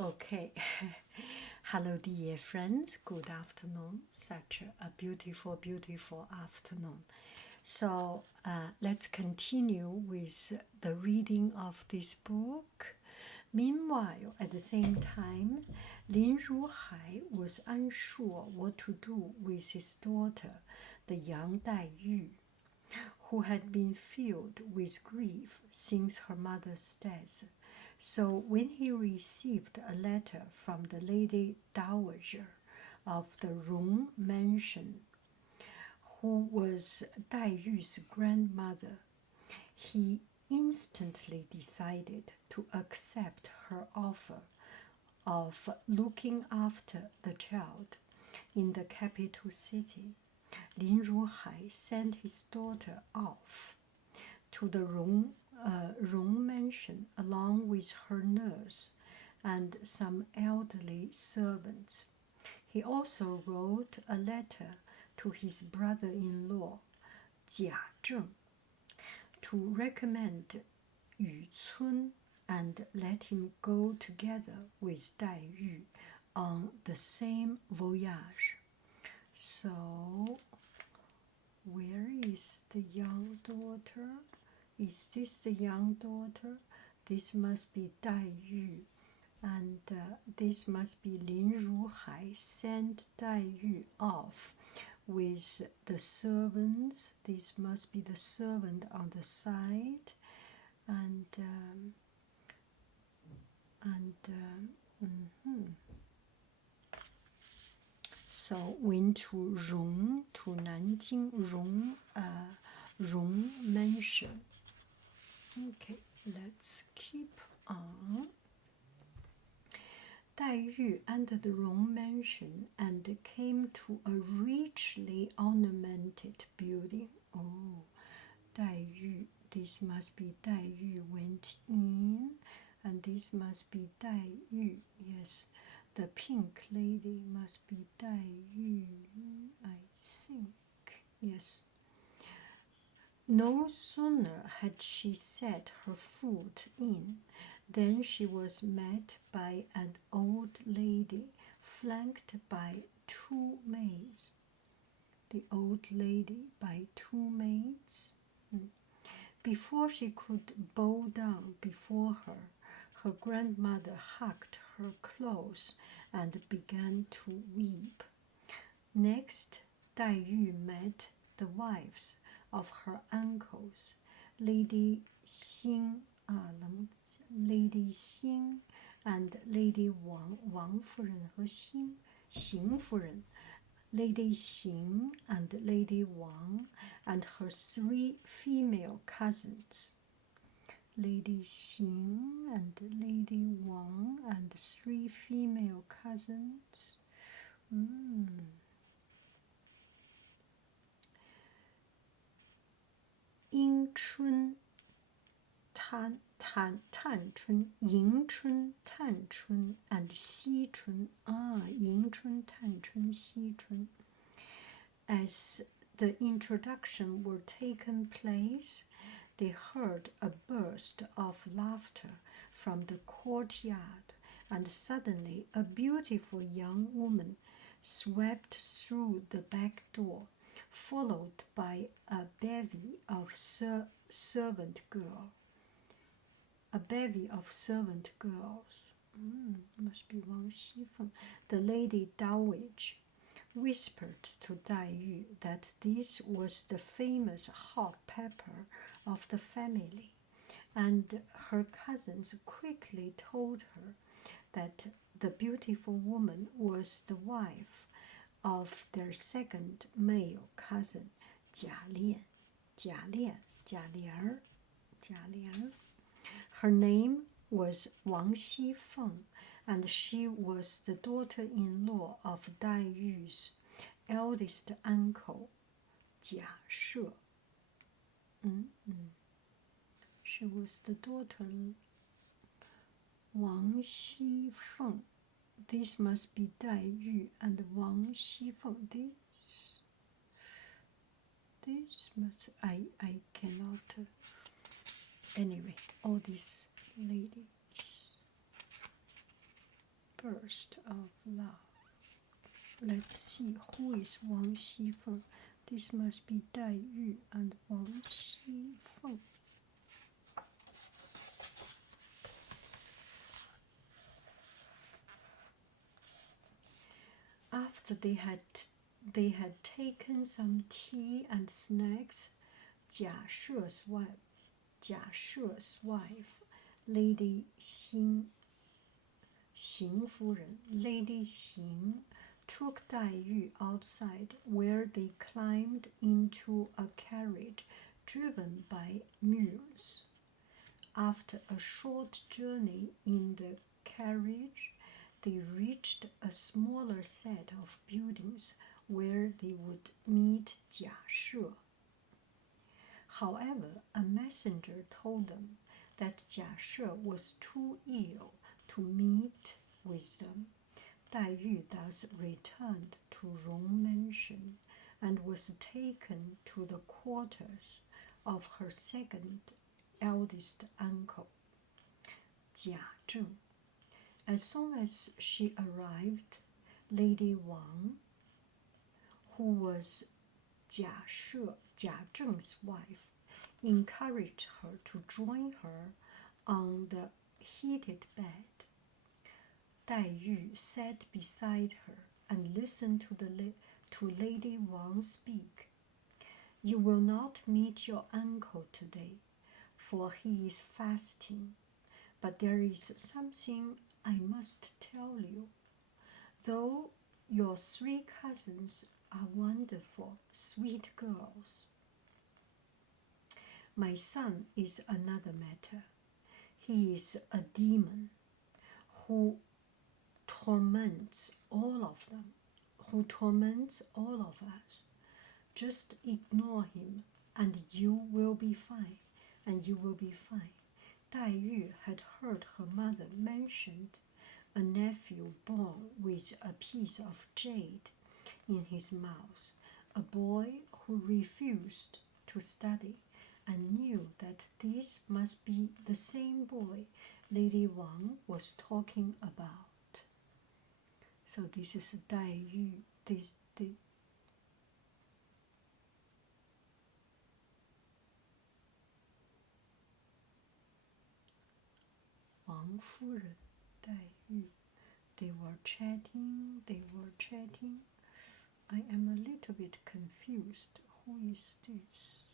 Okay. Hello, dear friends. Good afternoon. Such a beautiful, beautiful afternoon. So let's continue with the reading of this book. Meanwhile, at the same time, Lin Ruhai was unsure what to do with his daughter, the young Dai Yu, who had been filled with grief since her mother's death. So when he received a letter from the Lady Dowager of the Rong mansion, who was Dai Yu's grandmother, he instantly decided to accept her offer of looking after the child in the capital city. Lin Ruhai sent his daughter off to the Rong mansion along with her nurse and some elderly servants. He also wrote a letter to his brother-in-law, Jia Zheng, to recommend Yu Cun and let him go together with Dai Yu on the same voyage. So, where is the young daughter? Is this the young daughter? This must be Dai Yu, and this must be Lin Ruhai sent Dai Yu off with the servants. This must be the servant on the side, and so went to Rong, to Nanjing Rong mansion. Okay, let's keep on. Dai Yu entered the Rong mansion and came to a richly ornamented building. Oh, Dai Yu, this must be Dai Yu went in, and this must be Dai Yu. Yes, the pink lady must be Dai Yu, I think. Yes. No sooner had she set her foot in than she was met by an old lady flanked by two maids. The old lady by two maids. Before she could bow down before her, her grandmother hugged her close and began to weep. Next, Dai Yu met the wives of her uncles, Lady Xing, Lady Xing and Lady Wang Furen 和邢夫人, Lady Xing and Lady Wang and her three female cousins. Lady Xing and Lady Wang and three female cousins. 迎春、迎春、探春 and 惜春.迎春、探春、惜春. As the introduction were taken place, they heard a burst of laughter from the courtyard, and suddenly a beautiful young woman swept through the back door, followed by a bevy of servant girls. Must be Wang Xifeng. The Lady Dowager whispered to Dai Yu that this was the famous hot pepper of the family, and her cousins quickly told her that the beautiful woman was the wife of their second male cousin, Jia Lian. Her name was Wang Xifeng, and she was the daughter-in-law of Dai Yu's eldest uncle, Jia She. She was the daughter Wang Xifeng. This must be Dai Yu and Wang Xifeng. This must, I cannot. Anyway, all these ladies. burst of love. Let's see who is Wang Xifeng. This must be Dai Yu and Wang Xifeng. After they had taken some tea and snacks, Jia She's wife, Lady Xing夫人, Lady Xing, took Dai Yu outside, where they climbed into a carriage driven by mules. After a short journey in the carriage, they reached a smaller set of buildings where they would meet Jia She. However, a messenger told them that Jia She was too ill to meet with them. Dai Yu thus returned to Rong Mansion and was taken to the quarters of her second eldest uncle, Jia Zheng. As soon as she arrived, Lady Wang, who was Jia Zheng's wife, encouraged her to join her on the heated bed. Dai Yu sat beside her and listened to Lady Wang speak. "You will not meet your uncle today, for he is fasting. But there is something I must tell you. Though your 3 cousins are wonderful, sweet girls, my son is another matter. He is a demon who torments all of them, who torments all of us. Just ignore him, and you will be fine, and you will be fine." Dai Yu had heard her mother mention a nephew born with a piece of jade in his mouth, a boy who refused to study, and knew that this must be the same boy Lady Wang was talking about. So this is Dai Yu, Wang夫人, Dai Yu. They were chatting. I am a little bit confused. Who is this?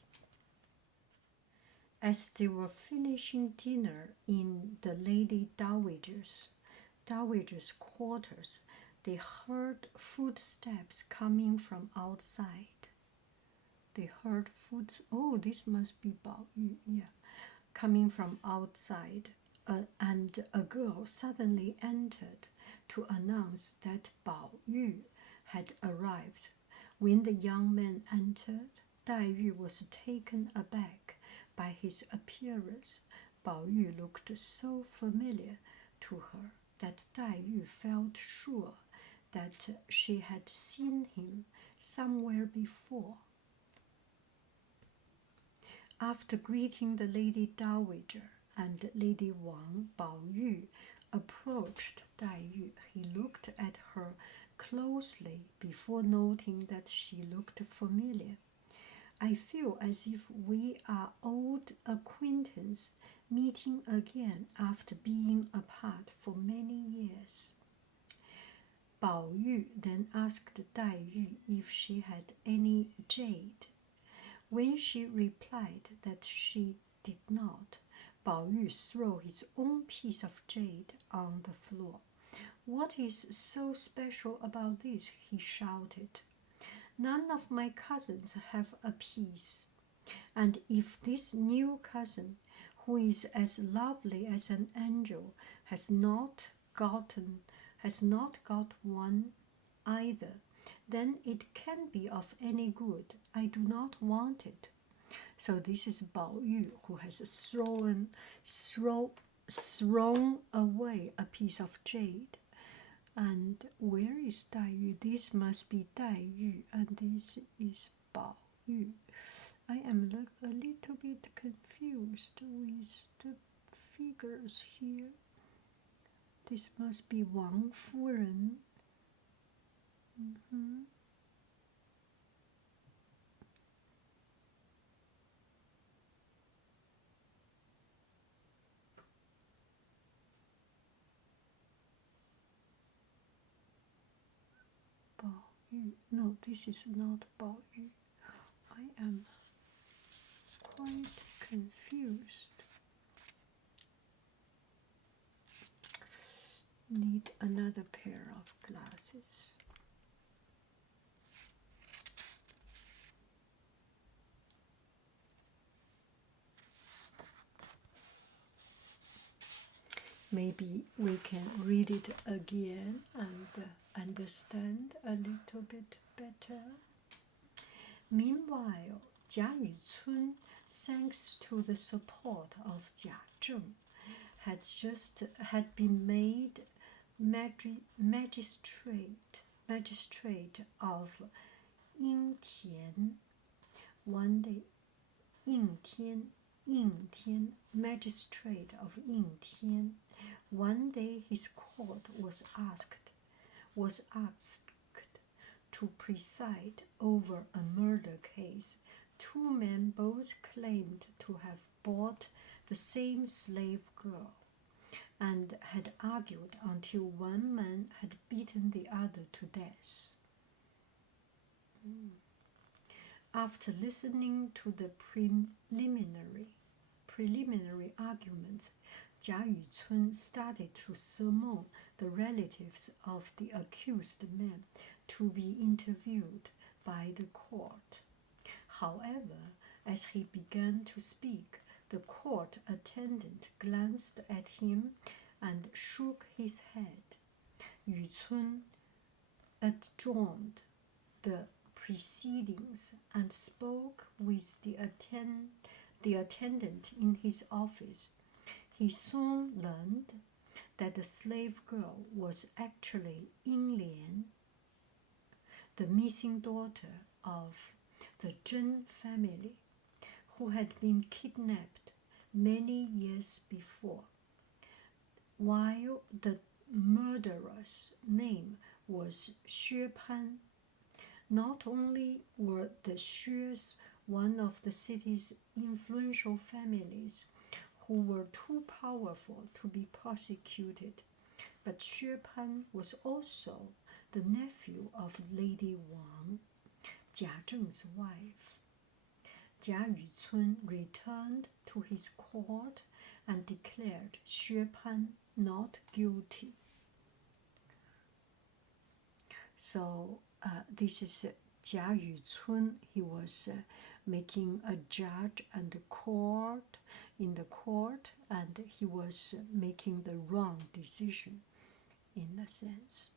As they were finishing dinner in the Lady Dowager's quarters, they heard footsteps coming from outside. Oh, this must be Bao Yu, yeah. Coming from outside, and a girl suddenly entered to announce that Bao Yu had arrived. When the young man entered, Dai Yu was taken aback by his appearance. Bao Yu looked so familiar to her that Dai Yu felt sure that she had seen him somewhere before. After greeting the Lady Dowager and Lady Wang, Bao Yu approached Dai Yu. He looked at her closely before noting that she looked familiar. "I feel as if we are old acquaintances meeting again after being apart for many years." Bao Yu then asked Dai Yu if she had any jade. When she replied that she did not, Bao Yu threw his own piece of jade on the floor. "What is so special about this?" he shouted. "None of my cousins have a piece. And if this new cousin, who is as lovely as an angel, has not got one either, then it can't be of any good. I do not want it." So this is Bao Yu, who has thrown away a piece of jade. And where is Dai Yu? This must be Dai Yu, and this is Bao Yu. I am a little bit confused with the figures here. This must be Wang 夫人. Mm-hmm. 宝玉. No, this is not 宝玉. I am quite confused. Need another pair of glasses. Maybe we can read it again and understand a little bit better. Meanwhile, Jia Yucun, thanks to the support of Jia Zheng, had been made magistrate of Yingtian. One day, Yingtian, magistrate of Yingtian. One day his court was asked to preside over a murder case. Two men both claimed to have bought the same slave girl and had argued until one man had beaten the other to death. After listening to the preliminary arguments, Jia Yucun started to summon the relatives of the accused men to be interviewed by the court. However, as he began to speak, the court attendant glanced at him and shook his head. Yucun adjourned the proceedings and spoke with the attendant in his office. He soon learned that the slave girl was actually Yinglian, the missing daughter of the Zheng family, who had been kidnapped many years before. While the murderer's name was Xue Pan, not only were the Xues one of the city's influential families who were too powerful to be prosecuted, but Xue Pan was also the nephew of Lady Wang, Jia Zheng's wife. Jia Yucun returned to his court and declared Xue Pan not guilty. So this is Jia Yucun. He was making a judge and in the court, and he was making the wrong decision, in a sense.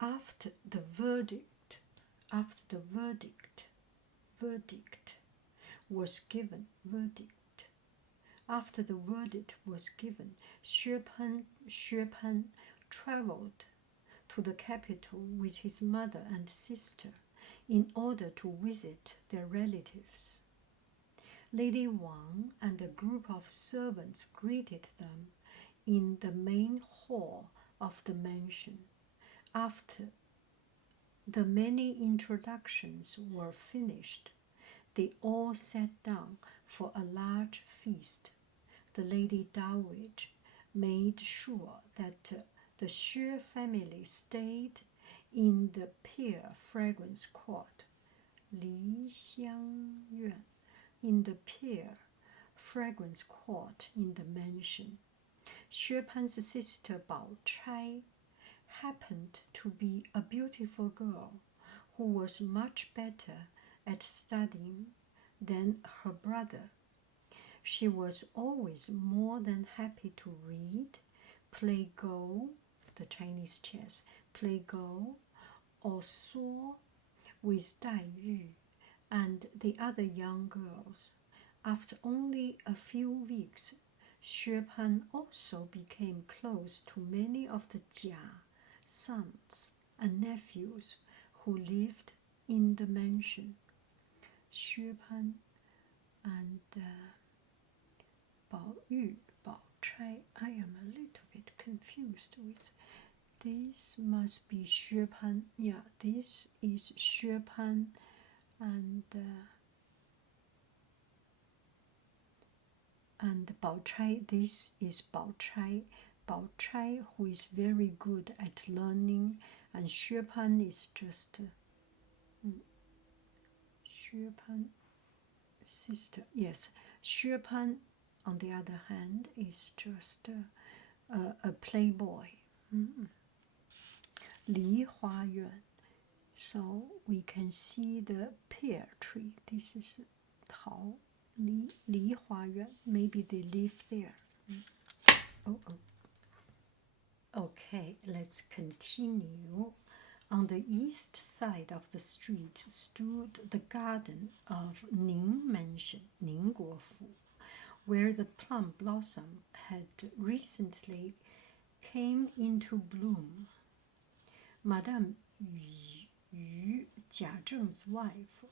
After the verdict was given, Xue Pan traveled to the capital with his mother and sister in order to visit their relatives. Lady Wang and a group of servants greeted them in the main hall of the mansion. After the many introductions were finished, they all sat down for a large feast. The Lady Dowager made sure that the Xue family stayed in the Pear Fragrance Court, Li Xiang Yuan, in the Pear Fragrance Court in the mansion. Xue Pan's sister Bao Chai happened to be a beautiful girl who was much better at studying than her brother. She was always more than happy to read, play Go, the Chinese chess, play Go, or saw with Dai Yu and the other young girls. After only a few weeks, Xue Pan also became close to many of the Jia sons and nephews who lived in the mansion. Xue Pan and Bao Yu, Bao Chai. I am a little bit confused with this. Must be Xue Pan. Yeah, this is Xue Pan and Bao Chai. This is Bao Chai. Bao Chai, who is very good at learning, and Xue Pan is just Xue Pan sister. Yes, Xue Pan, on the other hand, is just a playboy. Li Hua Yuan. So we can see the pear tree. This is Tao Li Hua Yuan. Maybe they live there. Oh. Okay, let's continue. On the east side of the street stood the garden of Ning Mansion, Ning Guofu, where the plum blossom had recently came into bloom. Madame Yu Jiazheng's wife,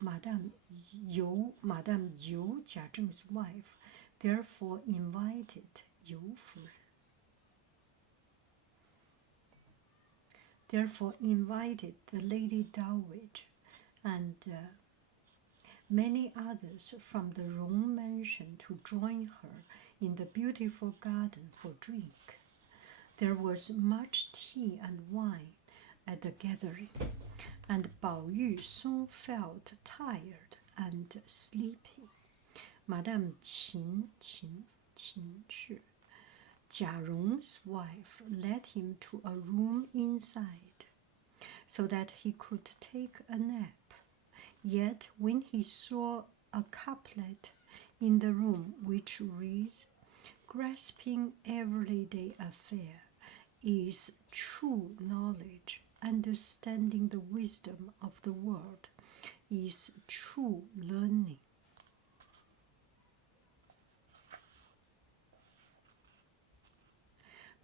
Madame Yu Jiazheng's wife, therefore invited the Lady Dowager and many others from the Rong mansion to join her in the beautiful garden for drink. There was much tea and wine at the gathering, and Bao Yu soon felt tired and sleepy. Madame Qin Shi, Jia Rong's wife, led him to a room inside so that he could take a nap. Yet when he saw a couplet in the room which reads, "Grasping everyday affair is true knowledge, understanding the wisdom of the world is true learning,"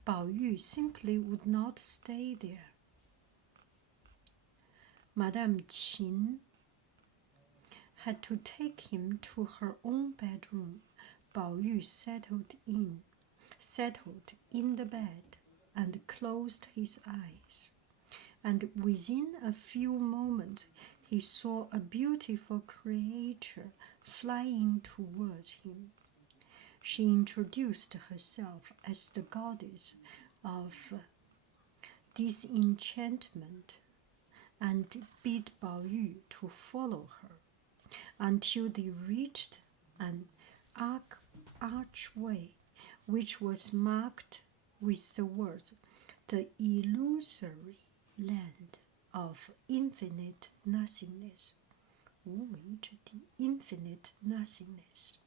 Bao Yu simply would not stay there. Madame Qin had to take him to her own bedroom. Bao Yu settled in the bed and closed his eyes. And within a few moments he saw a beautiful creature flying towards him. She introduced herself as the goddess of disenchantment and bid Bao Yu to follow her until they reached an archway which was marked with the words, "The illusory land of infinite nothingness," 无为之地, infinite nothingness.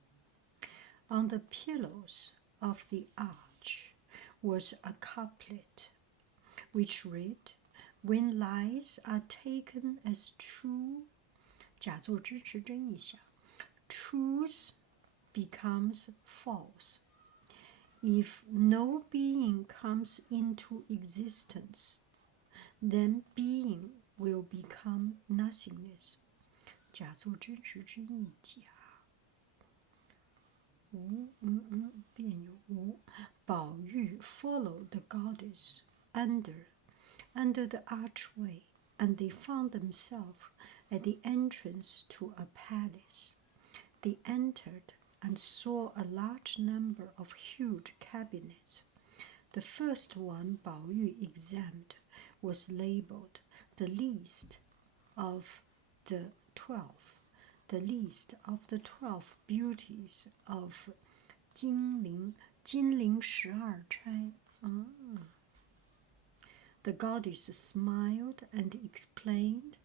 On the pillars of the arch was a couplet which read, "When lies are taken as true," 假作真实真意想, "truth becomes false. If no being comes into existence, then being will become nothingness." 假作真实真意假。Bao Yu followed the goddess under the archway, and they found themselves at the entrance to a palace. They entered and saw a large number of huge cabinets. The first one Bao Yu examined was labeled the least of the 12 beauties of 金陵12钗. The goddess smiled and explained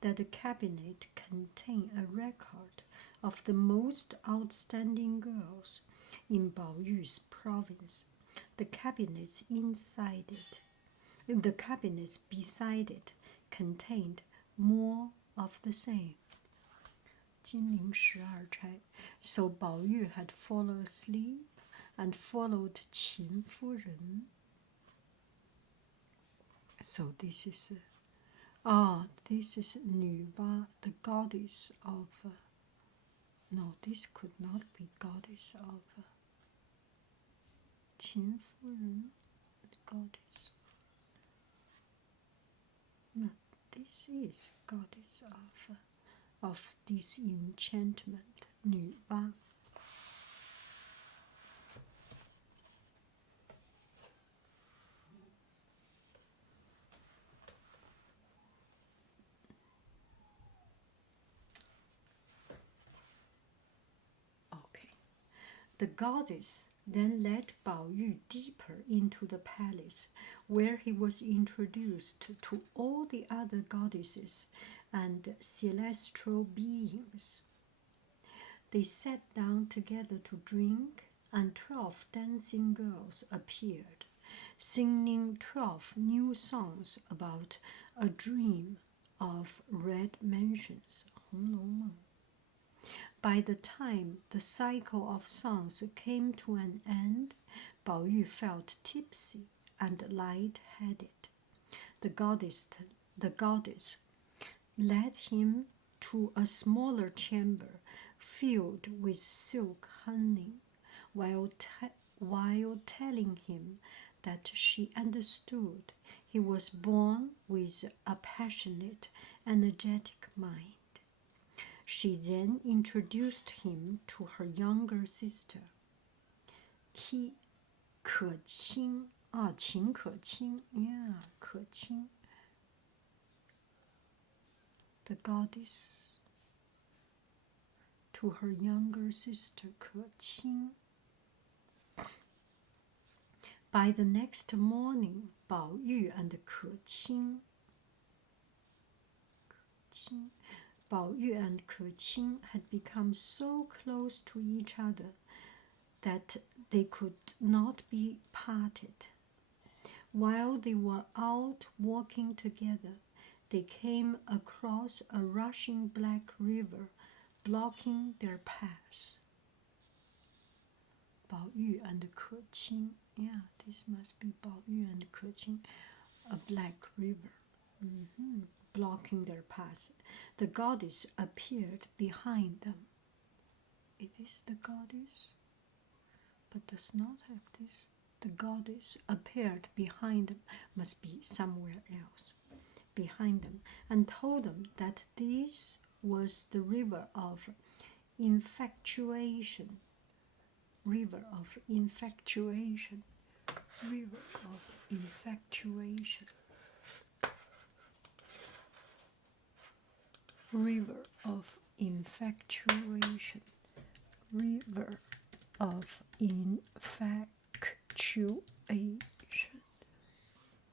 that the cabinet contained a record of the most outstanding girls in Bao Yu's province. The cabinets beside it contained more of the same. 金陵12钗. So Bao Yu had fallen asleep and followed Qin夫人. So this is Ah, this is 女娲, the goddess of. No, this could not be goddess of. 秦夫人, goddess. No, this is goddess of this enchantment, 女娲. Okay. The goddess then led Bao Yu deeper into the palace, where he was introduced to all the other goddesses and celestial beings. They sat down together to drink, and 12 dancing girls appeared, singing 12 new songs about a dream of red mansions, 红楼梦. By the time the cycle of songs came to an end, Bao Yu felt tipsy and light-headed. The goddess led him to a smaller chamber filled with silk honey, while telling him that she understood he was born with a passionate, energetic mind. She then introduced him to her younger sister, Qi 可卿,秦可卿, yeah, 可卿, the goddess, to her younger sister, 可卿. By the next morning, Bao Yu and 可卿 Bao Yu and 可卿 had become so close to each other that they could not be parted. While they were out walking together, they came across a rushing black river, blocking their paths. Bao Yu and 可卿, yeah, this must be Bao Yu and 可卿, a black river. Blocking their paths. The goddess appeared behind them. It is the goddess, but does not have this. The goddess appeared behind them, must be somewhere else, behind them, and told them that this was the river of infatuation. River of infatuation. River of infatuation. River of infatuation. River of infatuation.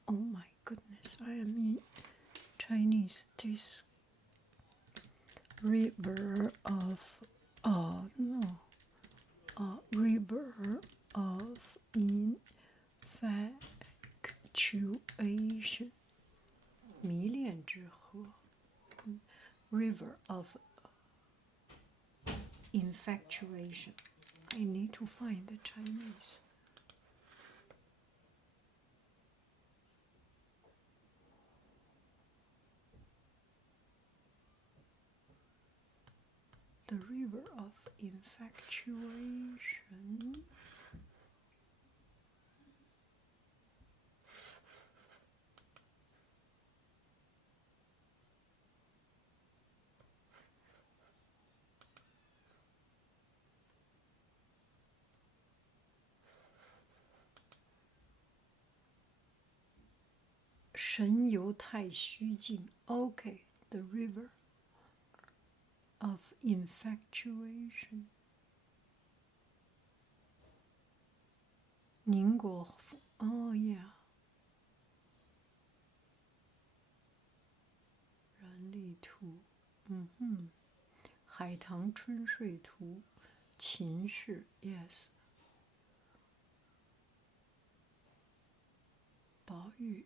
Oh my goodness, I am in Chinese. This river of, river of infatuation. 迷恋之河. River of infatuation. I need to find the Chinese. The river of infatuation.神游太虚境. Okay, the river of infatuation. 宁国府. Oh yeah. 人力图.海棠春睡图. 秦氏. Yes. 宝玉.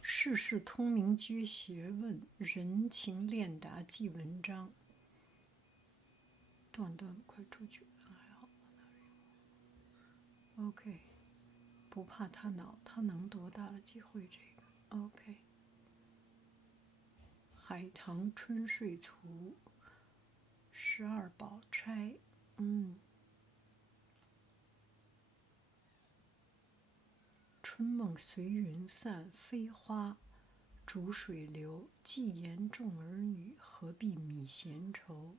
世事通明居学问，人情练达记文章。断断快出去，还好。OK， 不怕他恼，他能多大的机会？这个 OK。海棠春睡图，12宝钗，春梦随云散，飞花逐水流。既言众儿女，何必米闲愁？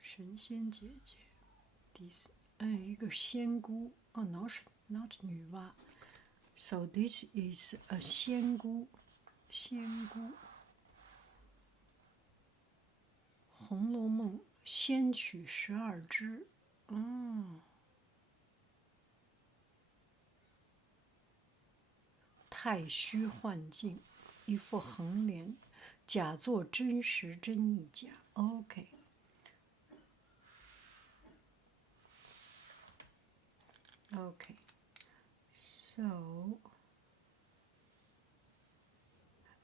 神仙姐姐，一个仙姑哦，not 女娲。So this is a 仙姑，仙姑。《红楼梦》仙曲12支，太虚幻境，一副横脸，假作真实，真亦假。OK。Okay, so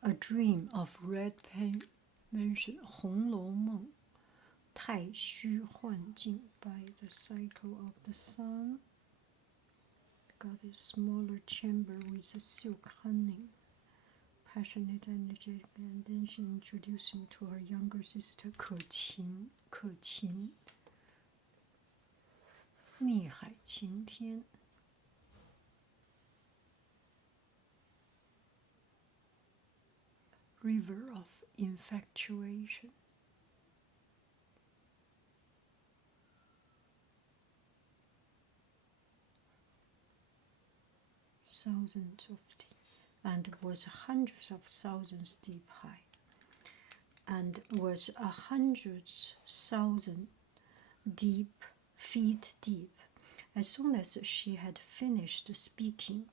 a dream of red pen mentioned 红楼梦太虚幻境 by the cycle of the sun. Got a smaller chamber with a silk honey. Passionate, energetic, and then she introduced him to her younger sister 可晴。密海晴天。River of infatuation. Thousands of deep, and was hundreds of thousands deep high, and was 100,000 feet deep. As soon as she had finished speaking,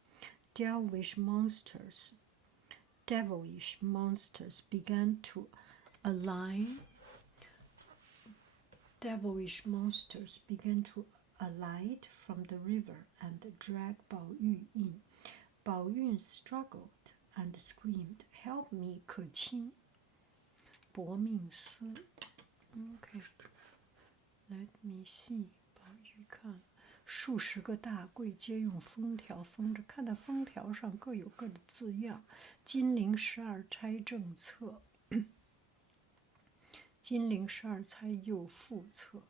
devilish monsters began to align. Devilish monsters began to alight from the river and drag 宝玉 in. 宝玉 struggled and screamed, "Help me, 可卿！薄命司。Okay, let me see. 宝玉看数十个大柜皆用封条封着，看到封条上各有各的字样。金陵12钗正册，金陵12钗右副册。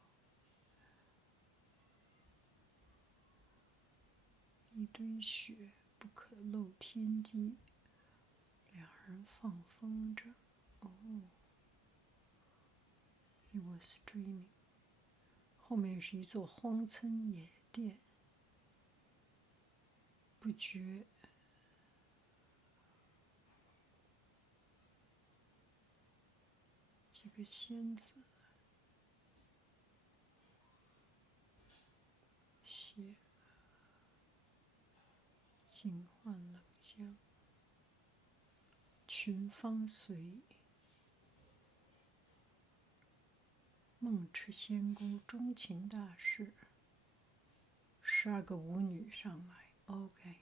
一堆雪，不可露天机。两人放风筝。He was dreaming. 后面是一座荒村野店，不觉几个仙子写尽换冷香，群芳随。梦痴仙姑钟情大事，12个舞女上来。OK，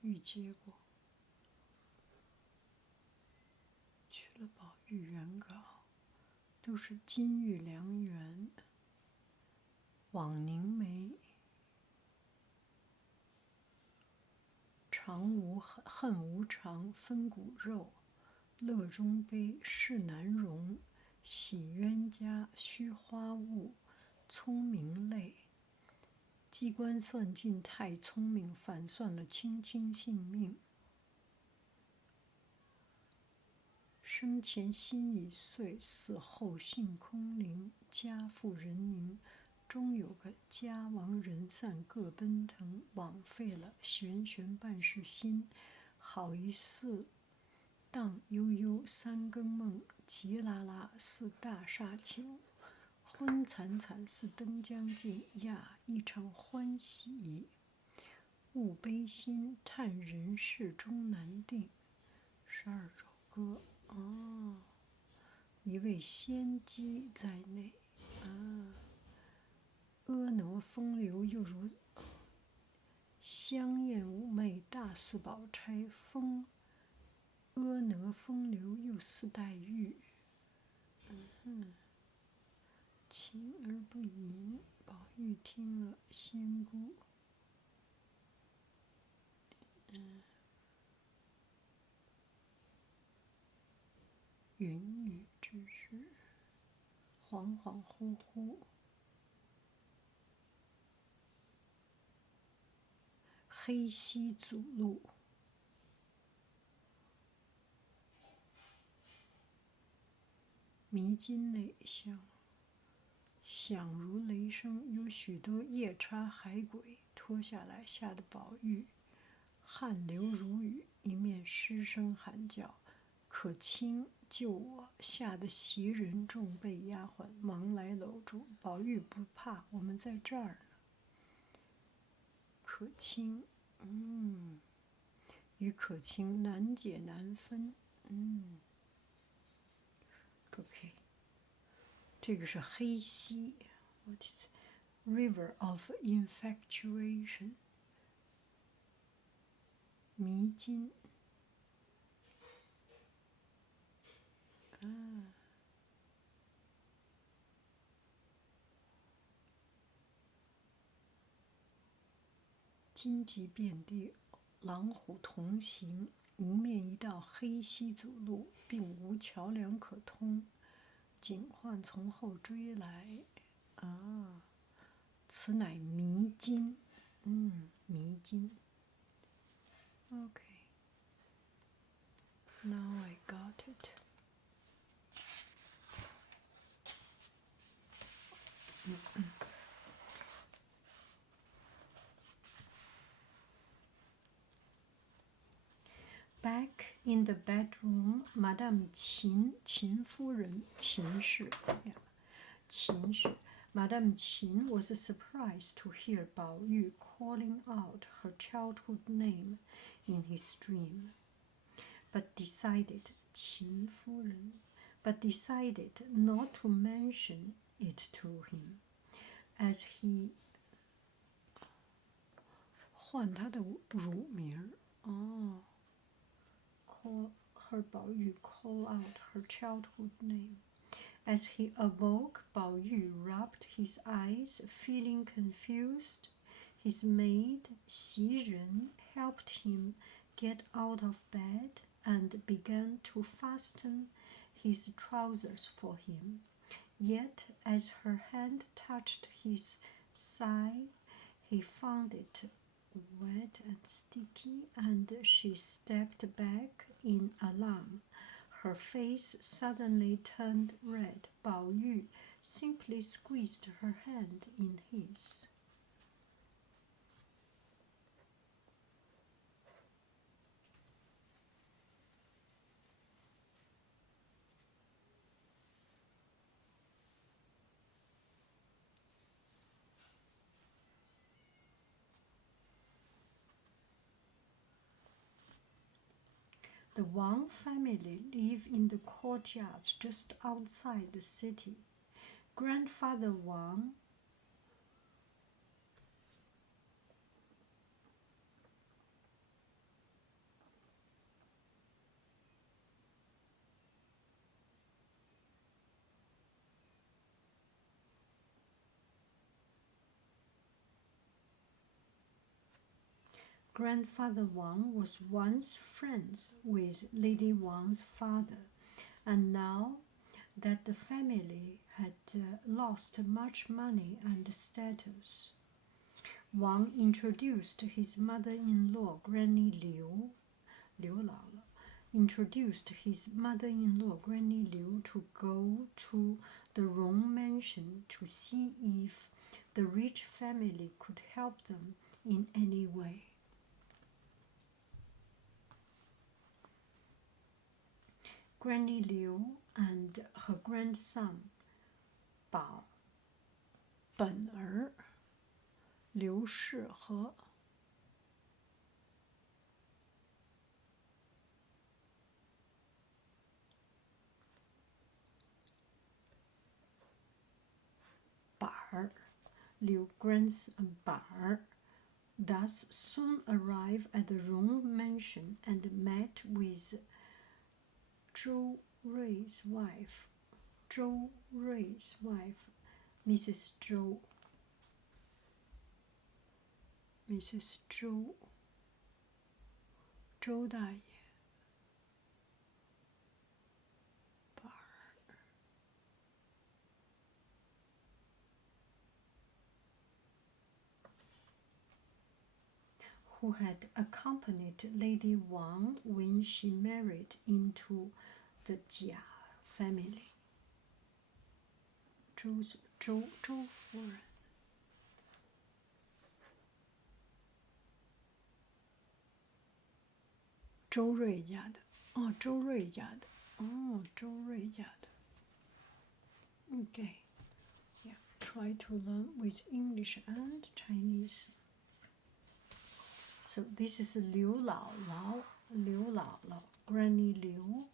玉接过，去了宝玉原稿，都是金玉良缘。枉凝眉，恨无常，分骨肉。乐中悲，事难容。喜冤家，虚花物。聪明泪，机关算尽太聪明，反算了卿卿性命。生前心已碎，死后性空灵。家富人宁，终有个家亡人散各奔腾。枉费了玄玄半世心，好一似荡悠悠三更梦，急拉拉似大厦倾，昏惨惨似灯将尽呀！一场欢喜，勿悲心，叹人世终难定。12首歌一位仙姬在内婀娜风流又如四宝钗，风婀娜风流又似黛玉。情而不淫，宝玉听了仙姑。云雨之事，恍恍惚惚。黑溪阻路，迷津内香，响如雷声，有许多夜叉海鬼拖下来，吓得宝玉汗流如雨，一面失声喊叫：“可卿救我！”吓得袭人、众辈丫鬟忙来搂住。宝玉不怕，我们在这儿呢。可卿，与可卿难解难分。OK， 这个是黑溪 ，What is it? River of infatuation， 迷津。荆棘遍地，狼虎同行，迎面一道黑溪阻路，并无桥梁可通。警幻从后追来，此乃迷津。迷津。OK， now I got it. Back in the bedroom, Madame Qin夫人秦氏 Madame Qin was surprised to hear Bao Yu calling out her childhood name in his dream, but decided 秦夫人 not to mention it to him, as he 唤他的乳名heard Bao Yu call out her childhood name. As he awoke, Bao Yu rubbed his eyes, feeling confused. His maid, Xi Ren, helped him get out of bed and began to fasten his trousers for him. Yet, as her hand touched his thigh, he found it wet and sticky, and she stepped back in alarm. Her face suddenly turned red. Bao Yu simply squeezed her hand in his. The Wang family live in the courtyard just outside the city. Grandfather Wang was once friends with Lady Wang's father, and now that the family had lost much money and status, Wang introduced his mother-in-law, Granny Liu to go to the Rong mansion to see if the rich family could help them in any way. Granny Liu and her grandson, 本儿刘氏和板儿刘 grandson 板儿 thus soon arrived at the Rong mansion and met with Zhou Rui's wife, Mrs. Zhou. Mrs. Zhou, 周大爷 who had accompanied Lady Wang when she married into the Jia family. 周夫人 周瑞家的 周瑞家的 周瑞家的 Okay, yeah, try to learn with English and Chinese. So this is Liu Lao Lao, Granny Liu,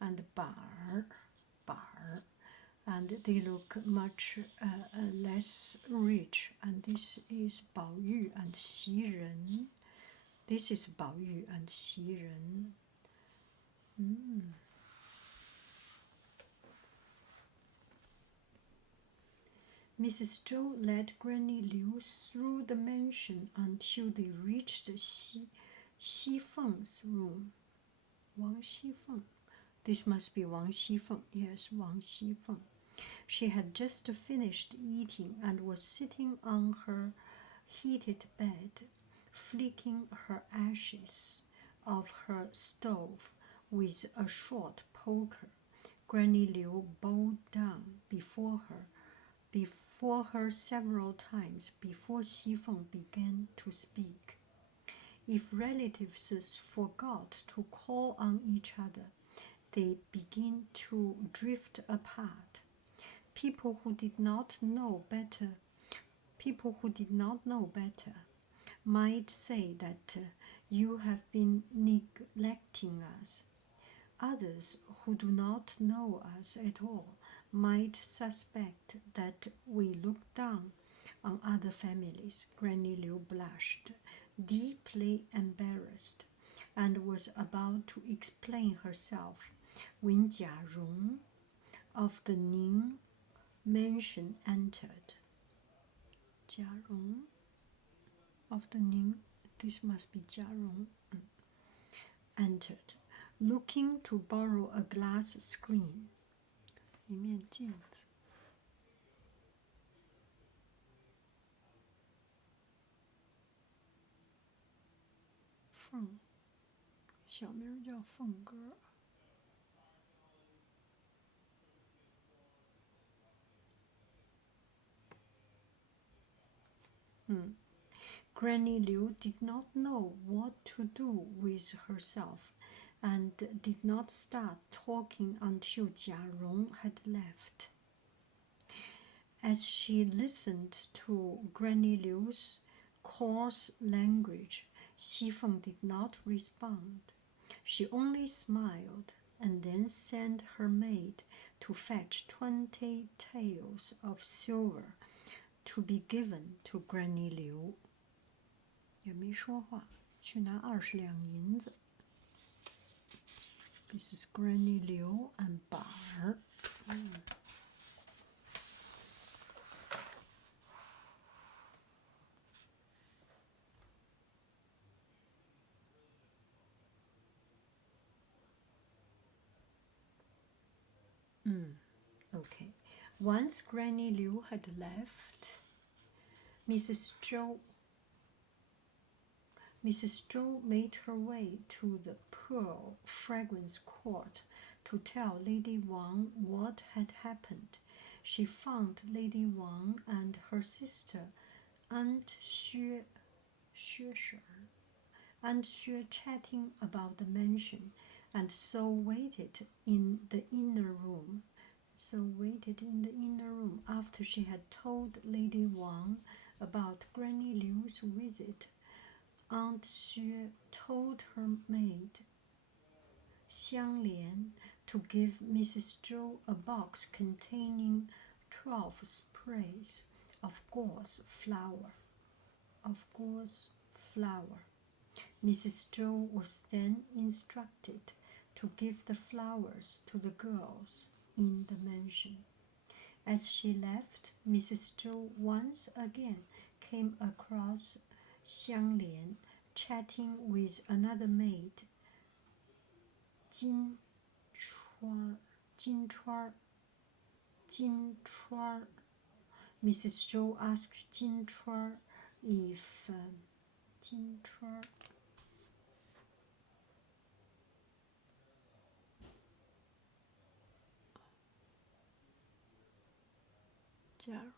and Bar, and they look much less rich. And this is Bao Yu and Xi Ren. This is Bao Yu and Xi Ren. Mrs. Zhou led Granny Liu through the mansion until they reached Xi Feng's room. Wang Xifeng. This must be Wang Xifeng. Yes, Wang Xifeng. She had just finished eating and was sitting on her heated bed, flicking her ashes off her stove with a short poker. Granny Liu bowed down before her several times before Xifeng began to speak. If relatives forgot to call on each other, they begin to drift apart. People who did not know better might say that you have been neglecting us. Others who do not know us at all might suspect that we look down on other families. Granny Liu blushed, deeply embarrassed, and was about to explain herself when Jia Rong of the Ning mansion entered. Jia Rong of the Ning, this must be Jia Rong, entered, looking to borrow a glass screen. 一面镜子。凤，小名叫凤哥。Granny Liu did not know what to do with herself and did not start talking until Jia Rong had left. As she listened to Granny Liu's coarse language, Xifeng did not respond. She only smiled and then sent her maid to fetch 20 taels of silver to be given to Granny Liu. 也没说话，去拿20两银子。This is Granny Liu and Bar. Okay. Once Granny Liu had left, Mrs. Zhou made her way to the Pearl Fragrance Court to tell Lady Wang what had happened. She found Lady Wang and her sister Aunt Xue chatting about the mansion, and so waited in the inner room. After she had told Lady Wang about Granny Liu's visit. Aunt Xue told her maid, Xiang Lian, to give Mrs. Zhou a box containing 12 sprays of gauze flower. flower. Mrs. Zhou was then instructed to give the flowers to the girls in the mansion. As she left, Mrs. Zhou once again came across Xiang Lian chatting with another maid, Jin Chuar. Mrs. Zhou asked Jin Chuar if Jin Chuar Jia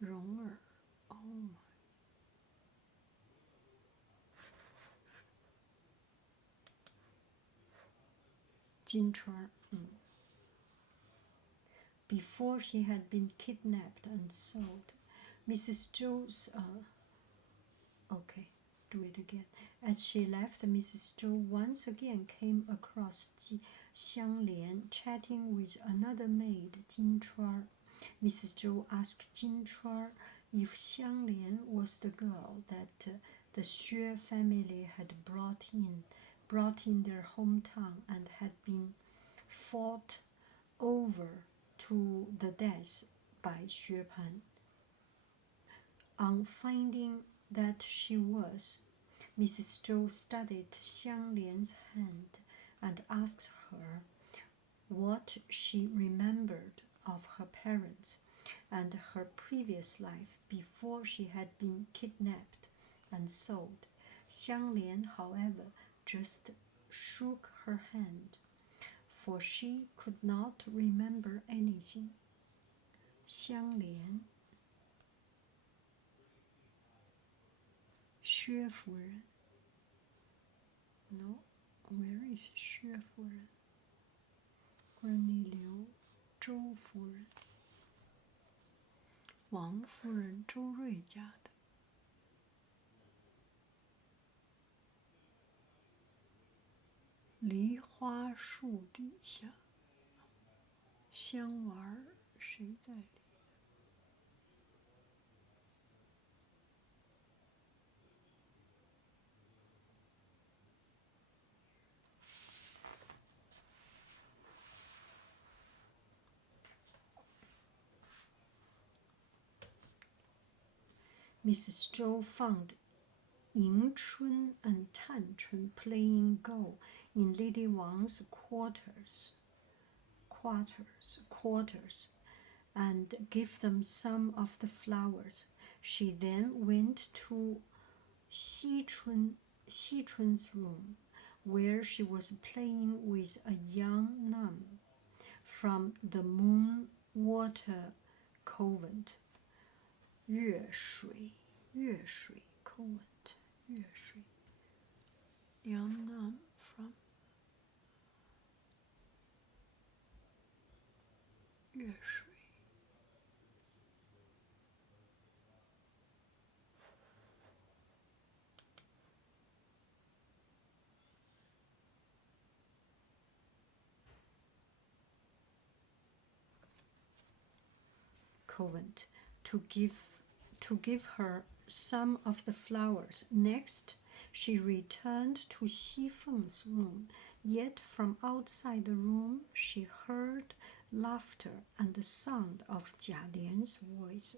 Rong Er. Oh my. Jin Chuar. Before she had been kidnapped and sold, Mrs. Zhou's do it again. As she left, Mrs. Zhou once again came across Xiang Lian chatting with another maid, Jin Chuar. Mrs. Zhou asked Jin Chuar if Xiang Lian was the girl that the Xue family had brought in their hometown and had been fought over to the death by Xue Pan. On finding that she was, Mrs. Zhou studied Xiang Lian's hand and asked her what she remembered of her parents and her previous life before she had been kidnapped and sold. Xiang Lian, however, just shook her hand, for she could not remember anything. Xiang Lian, Xue Furen. No, where is Xue Furen? 关逆流周夫人，王夫人周瑞家的。梨花树底下，香丸儿谁在里？ Mrs. Zhou found Ying Chun and Tan Chun playing Go in Lady Wang's quarters, and gave them some of the flowers. She then went to Xi Chun's room, where she was playing with a young nun from the Moon Water Convent. 月水 convent, 月水 young nun from 月水 convent to give her some of the flowers. Next, she returned to Xi Feng's room, yet from outside the room she heard laughter and the sound of Jia Lian's voice.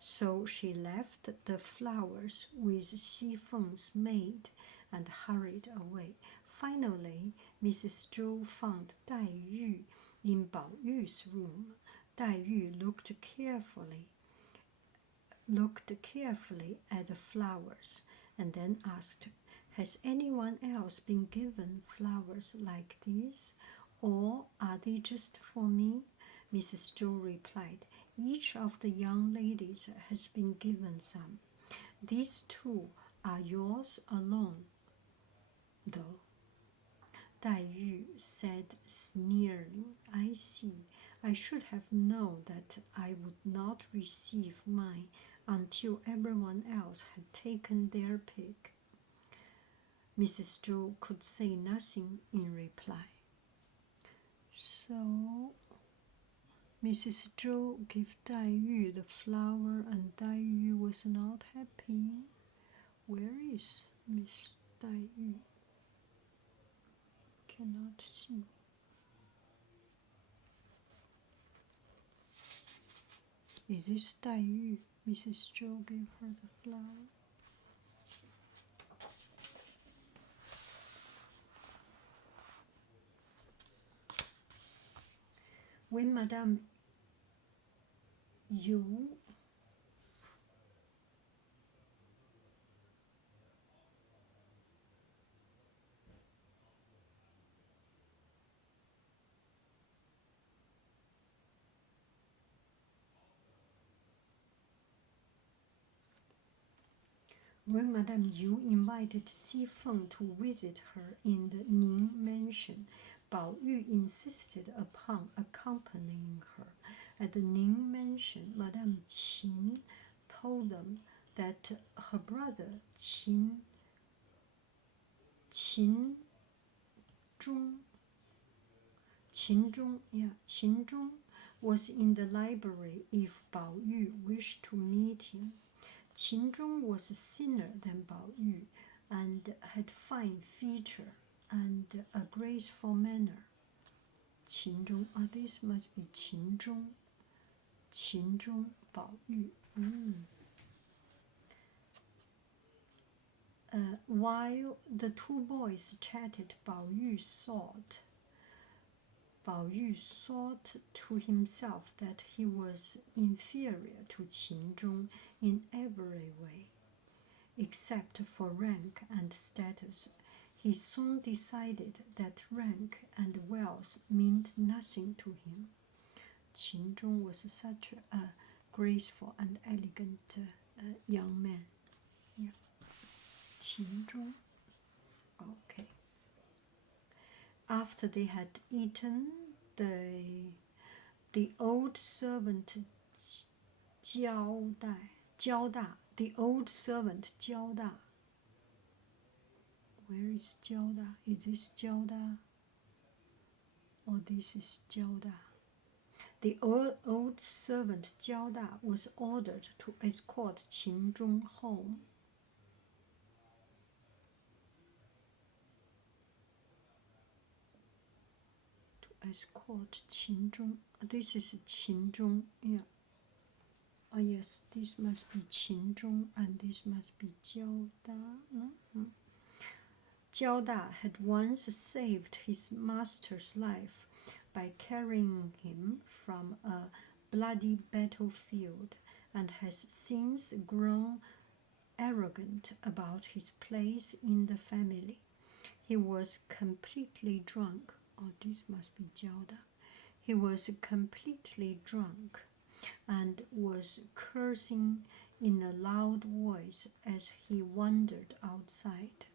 So she left the flowers with Xi Feng's maid and hurried away. Finally, Mrs. Zhou found Dai Yu in Bao Yu's room. Dai Yu looked carefully at the flowers and then asked, "Has anyone else been given flowers like these, or are they just for me?" Mrs. Zhou replied, "Each of the young ladies has been given some. These two are yours alone, though." Dai Yu said, sneering, "I see. I should have known that I would not receive mine until everyone else had taken their pick." Mrs. Zhou could say nothing in reply. So, Mrs. Zhou gave Dai Yu the flower, and Dai Yu was not happy. Where is Miss Dai Yu? Cannot see. Is this Dai Yu? Mrs. Zhou gave her the flower. When Madame Yu When Madame Yu invited Xi Feng to visit her in the Ning mansion, Bao Yu insisted upon accompanying her. At the Ning mansion, Madame Qin told them that her brother Qin Zhong was in the library if Bao Yu wished to meet him. Qin Zhong was thinner than Bao Yu and had fine feature and a graceful manner. Qin Zhong, this must be Qin Zhong. Qin Zhong, Bao Yu. While the two boys chatted, Bao Yu thought to himself that he was inferior to Qin Zhong in every way, except for rank and status. He soon decided that rank and wealth meant nothing to him. Qin Zhong was such a graceful and elegant young man. Yeah. Qin Zhong. Okay. After they had eaten, the old servant Jiao Da. Where is Jiao Da? Is this Jiao Da? Or this is Jiao Da? The old servant Jiao Da was ordered to escort Qin Zhong home. Escort Qin Zhong. This is Qin Zhong. Yeah. Oh yes, this must be Qin Zhong, and this must be Jiao Da. Jiao Da had once saved his master's life by carrying him from a bloody battlefield, and has since grown arrogant about his place in the family. He was completely drunk. Oh, this must be Jiao Da. He was completely drunk and was cursing in a loud voice as he wandered outside.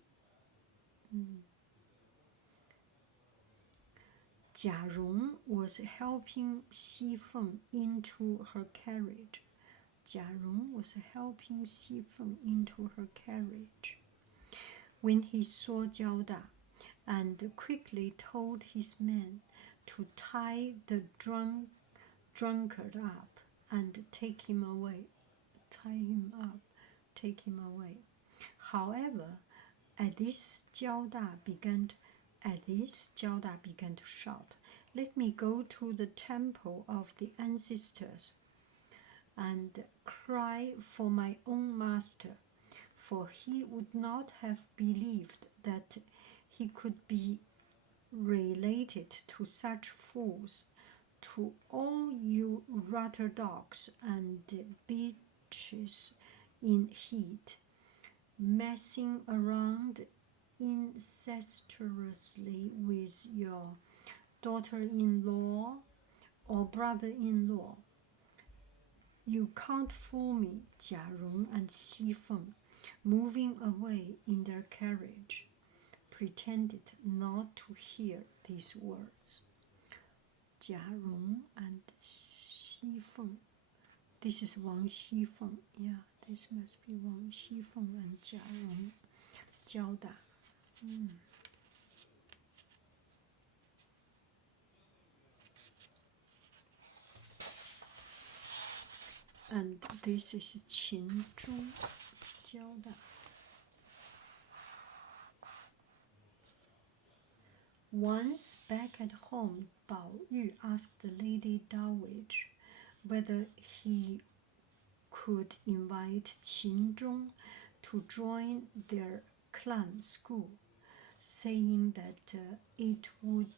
Jia Rong was helping Xi Feng into her carriage. When he saw Jiao Da, and quickly told his men to tie the drunkard up and take him away. However, at this Jiao Da began to shout, "Let me go to the temple of the ancestors and cry for my own master," for he would not have believed that he could be related to such fools. "To all you rotter dogs and bitches in heat, messing around incestuously with your daughter-in-law or brother-in-law, you can't fool me." Jia Rong and Xi Feng, moving away in their carriage, pretended not to hear these words. Jia Rong and Xi Feng. This is Wang Xi Feng. Yeah, this must be Wang Xi Feng and Jia Rong. Jiao Da. And this is 秦钟教的。Once back at home, Bao Yu asked Lady Dowager whether he could invite Qin Zhong to join their clan school, saying that it would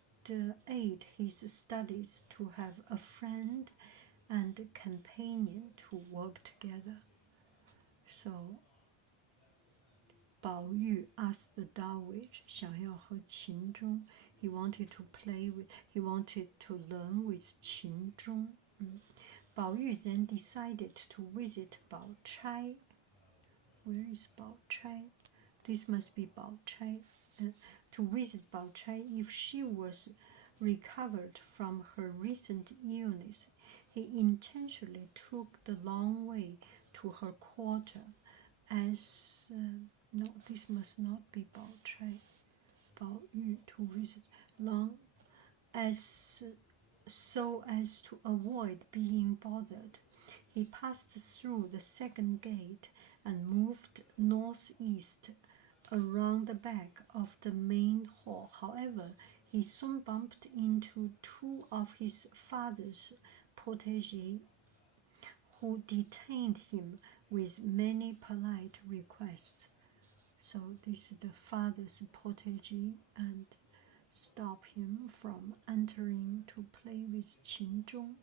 aid his studies to have a friend and companion to work together. So Bao Yu asked the Dowager 想要和秦钟 he wanted to he wanted to learn with Qin Zhong. Bao Yu then decided to visit Bao Chai. Where is Bao Chai? This must be Bao Chai. To visit Bao Chai if she was recovered from her recent illness. He intentionally took the long way to her quarter as no, this must not be Bao Chai. Bao Yu to visit long as so as to avoid being bothered. He passed through the second gate and moved northeast around the back of the main hall. However, he soon bumped into two of his father's protégés who detained him with many polite requests. So this is the father's protégé and stop him from entering to play with Qin Zhong.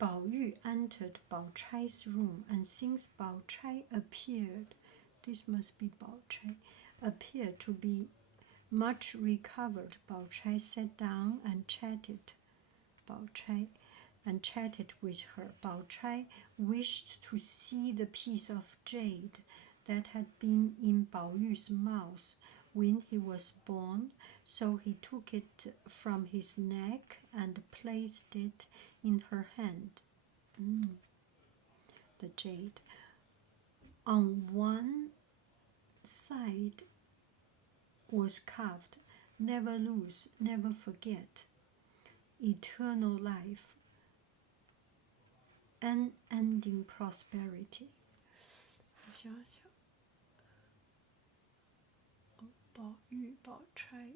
Bao Yu entered Bao Chai's room, and since Bao Chai appeared, this must be Bao Chai, appeared to be much recovered, Bao Chai sat down and chatted. Bao Chai and chatted with her. Bao Chai wished to see the piece of jade that had been in Bao Yu's mouth when he was born, so he took it from his neck and placed it in her hand. The jade. On one side was carved, "Never lose, never forget, eternal life, unending prosperity." 我想想，宝玉、宝钗。